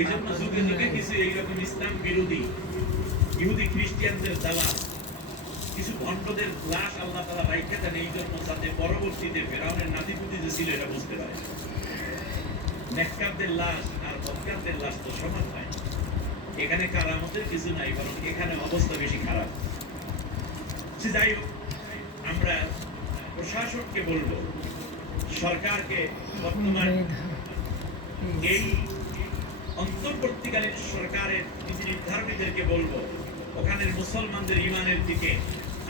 এই জন্য যুগে যুগে কিছু এইরকম ইসলাম বিরোধী ইহুদি খ্রিস্টানদের দালাল কিছু ভণ্ডদের লাশ আল্লাহ তাআলা রাইখা দেন এই জন্য যাতে পরবর্তীতে ফেরাউনের নাতিপুতি যে ছিল এটা বুঝতে পারে। নেককারদের লাশ আর বদকারদের লাশ তো সমান হয়। এখানে কারামতের কিছু নাই, বরং এখানে অবস্থা বেশি খারাপ। যাই হোক, আমরা প্রশাসনকে বলবো, সরকারকে, বর্তমান এই অন্তর্বর্তীকালীন সরকারের নীতি নির্ধারণীদেরকে বলবো, ওখানের মুসলমানদের ইমানের দিকে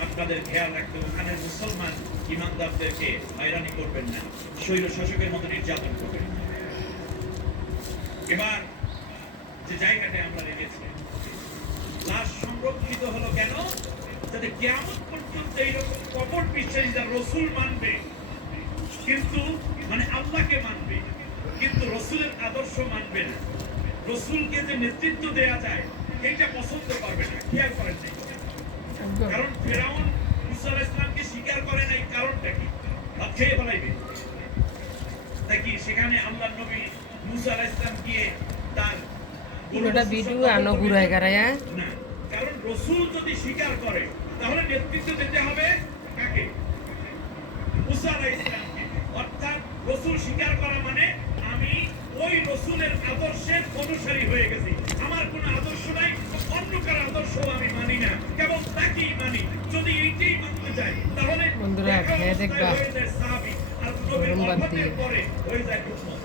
আপনাদের খেয়াল রাখতে, ওখানের মুসলমান ইমানদারদেরকে হয়রানি করবেন না, স্বৈর শাসকের মতো নির্যাতন করবেন না। এবার যে জায়গাটা আমরা রেখেছি, লাশ সংরক্ষিত হলো কেন? যাতে কিয়ামত পর্যন্ত এইরকম কপট বিশ্বাসী যারা রসুল মানবে, কিন্তু মানে আল্লাহকে মানবে কিন্তু রসুলের আদর্শ মানবে না, রসুলকে যে নেতৃত্ব দেয়া যায় এটা পছন্দ করবে না। খেয়াল করেন নাই? কারণ ফেরাউন মুসা আলাইহিস সালামকে স্বীকার করে নাই, কারণটা কি? ভাত খেয়ে ফেলাইবে নাকি? সেখানে আল্লাহর নবী মুসা আলাইহিস সালাম গিয়ে তার পুরোটা ভিডিও আনো ঘুরায় গারায়া না, কারণ রসুল যদি স্বীকার করে তাহলে নেতৃত্ব দিতে হবে কাকে? মুসা আলাইহিস সালামকে। অর্থাৎ রসুল স্বীকার করা মানে আমি ওই রসুলের আদর্শের অনুসারী হয়ে গেছি, আমার কোনো আদর্শ নাই, অন্য কারো আদর্শ আমি মানি না, কেবল তাকেই মানি। যদি এইটাই মানতে চাই তাহলে বন্ধুরা খেয়ে দেখবা হয়ে যায় সাহাবী, আর নবীর ওফাতের পরে হয়ে যায় উম্মত।